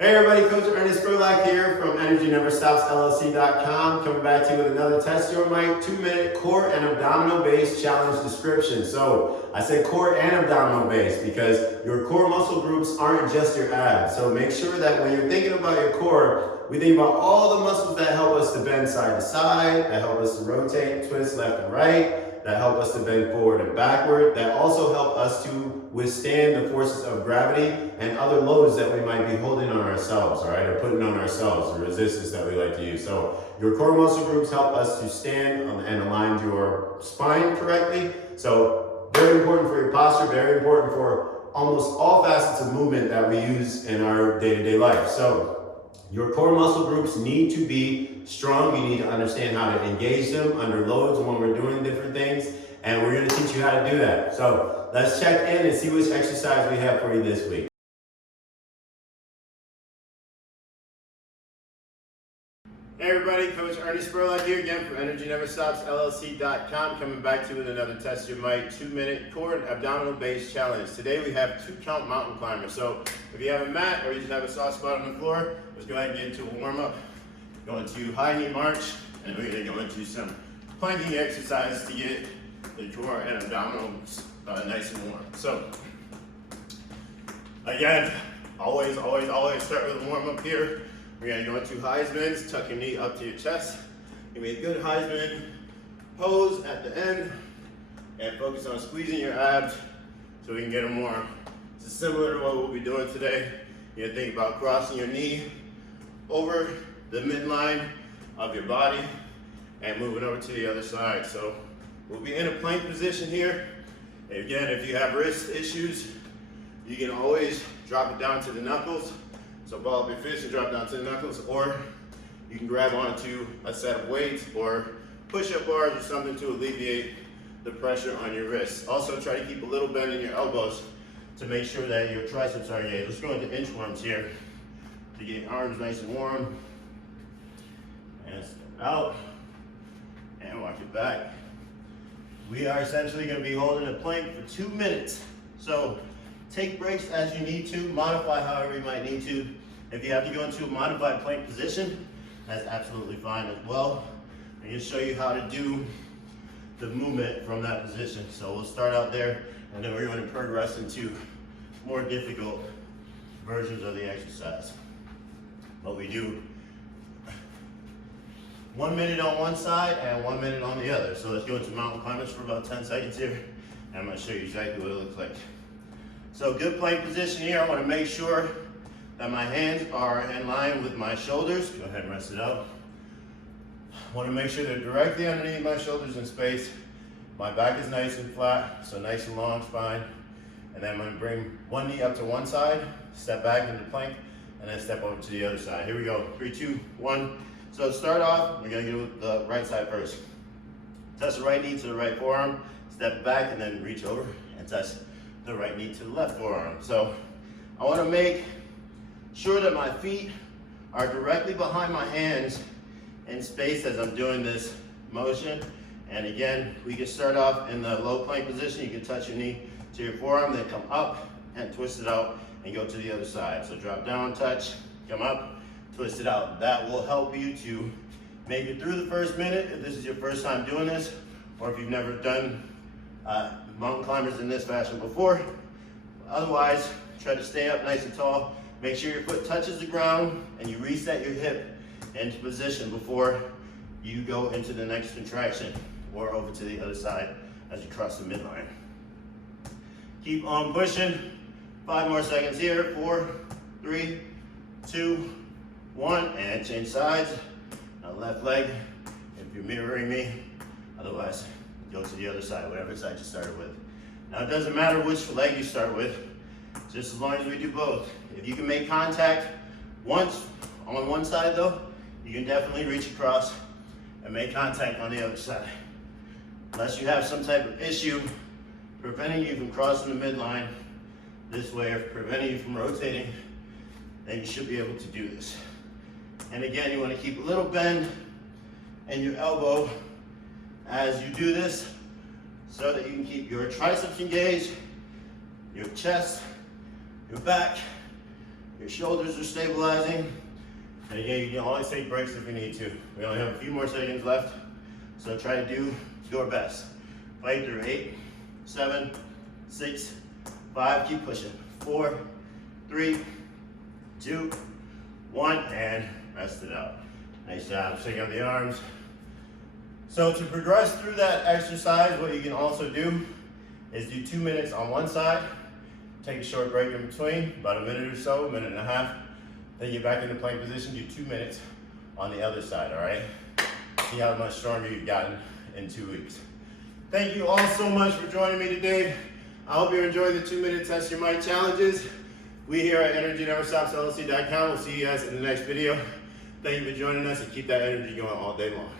Hey everybody, Coach Ernest Spurlock here from EnergyNeverStopsLLC.com, coming back to you with another Test Your Might 2-minute core and abdominal base challenge description. So I said core and abdominal base because your core muscle groups aren't just your abs. So make sure that when you're thinking about your core, we think about all the muscles that help us to bend side to side, that help us to rotate, twist left and right, that help us to bend forward and backward, that also help us to withstand the forces of gravity and other loads that we might be holding on ourselves, all right, or putting on ourselves, the resistance that we like to use. So your core muscle groups help us to stand and align your spine correctly. So very important for your posture, very important for almost all facets of movement that we use in our day-to-day life. So your core muscle groups need to be strong. You need to understand how to engage them under loads when we're doing different things. And we're going to teach you how to do that. So let's check in and see which exercise we have for you this week. Hey everybody, Coach Ernest Spurlock here again from EnergyNeverStopsLLC.com, coming back to you with another Test Your Might 2-minute core and abdominal base challenge. Today we have 2-count mountain climber. So if you have a mat or you just have a soft spot on the floor, let's go ahead and get into a warm up. Go into high knee march, and we're going to go into some planking exercise to get the core and abdominals nice and warm. So again, always start with a warm up here. We're going to go into Heisman's, tuck your knee up to your chest. Give me a good Heisman pose at the end, and focus on squeezing your abs so we can get them warm. This is similar to what we'll be doing today. You gotta think about crossing your knee over the midline of your body and moving over to the other side. So we'll be in a plank position here. Again, if you have wrist issues, you can always drop it down to the knuckles. So ball up your fist and drop down to the knuckles, or you can grab onto a set of weights or push-up bars or something to alleviate the pressure on your wrists. Also try to keep a little bend in your elbows to make sure that your triceps are engaged. Let's go into inchworms here to get your arms nice and warm. And step out and walk it back. We are essentially going to be holding a plank for 2 minutes. So take breaks as you need to, modify however you might need to. If you have to go into a modified plank position, that's absolutely fine as well. I'm going to show you how to do the movement from that position. So we'll start out there, and then we're going to progress into more difficult versions of the exercise. But we do 1 minute on one side and 1 minute on the other. So let's go into mountain climbers for about 10 seconds here, and I'm going to show you exactly what it looks like. So good plank position here. I want to make sure that my hands are in line with my shoulders. Go ahead and rest it out. I want to make sure they're directly underneath my shoulders in space. My back is nice and flat, so nice and long spine. And then I'm going to bring one knee up to one side, step back into plank, and then step over to the other side. Here we go. 3, 2, 1. So to start off, we're going to do the right side first. Touch the right knee to the right forearm, step back, and then reach over and touch the right knee to the left forearm. So I want to make sure that my feet are directly behind my hands in space as I'm doing this motion. And again, we can start off in the low plank position. You can touch your knee to your forearm, then come up and twist it out and go to the other side. So drop down, touch, come up, twist it out. That will help you to make it through the first minute if this is your first time doing this, or if you've never done mountain climbers in this fashion before. Otherwise, try to stay up nice and tall. Make sure your foot touches the ground and you reset your hip into position before you go into the next contraction or over to the other side as you cross the midline. Keep on pushing. 5 more seconds here. 4, 3, 2, 1, and change sides. Now left leg, if you're mirroring me. Otherwise, go to the other side, whatever side you started with. Now it doesn't matter which leg you start with, just as long as we do both. If you can make contact once on one side though, you can definitely reach across and make contact on the other side. Unless you have some type of issue preventing you from crossing the midline this way or preventing you from rotating, then you should be able to do this. And again, you want to keep a little bend in your elbow as you do this so that you can keep your triceps engaged, your chest, your back, Your shoulders are stabilizing. And again, you can always take breaks if you need to. We only have a few more seconds left, so try to do your best. Fight through 8, 7, 6, 5, keep pushing. 4, 3, 2, 1, and rest it out. Nice job, shake out the arms. So to progress through that exercise, what you can also do is do 2 minutes on one side, take a short break in between, about a minute or so, a minute and a half, then get back into plank position, do 2 minutes on the other side, all right? See how much stronger you've gotten in 2 weeks. Thank you all so much for joining me today. I hope you're enjoying the 2-minute test your might challenges. We here at EnergyNeverStopsLLC.com will see you guys in the next video. Thank you for joining us and keep that energy going all day long.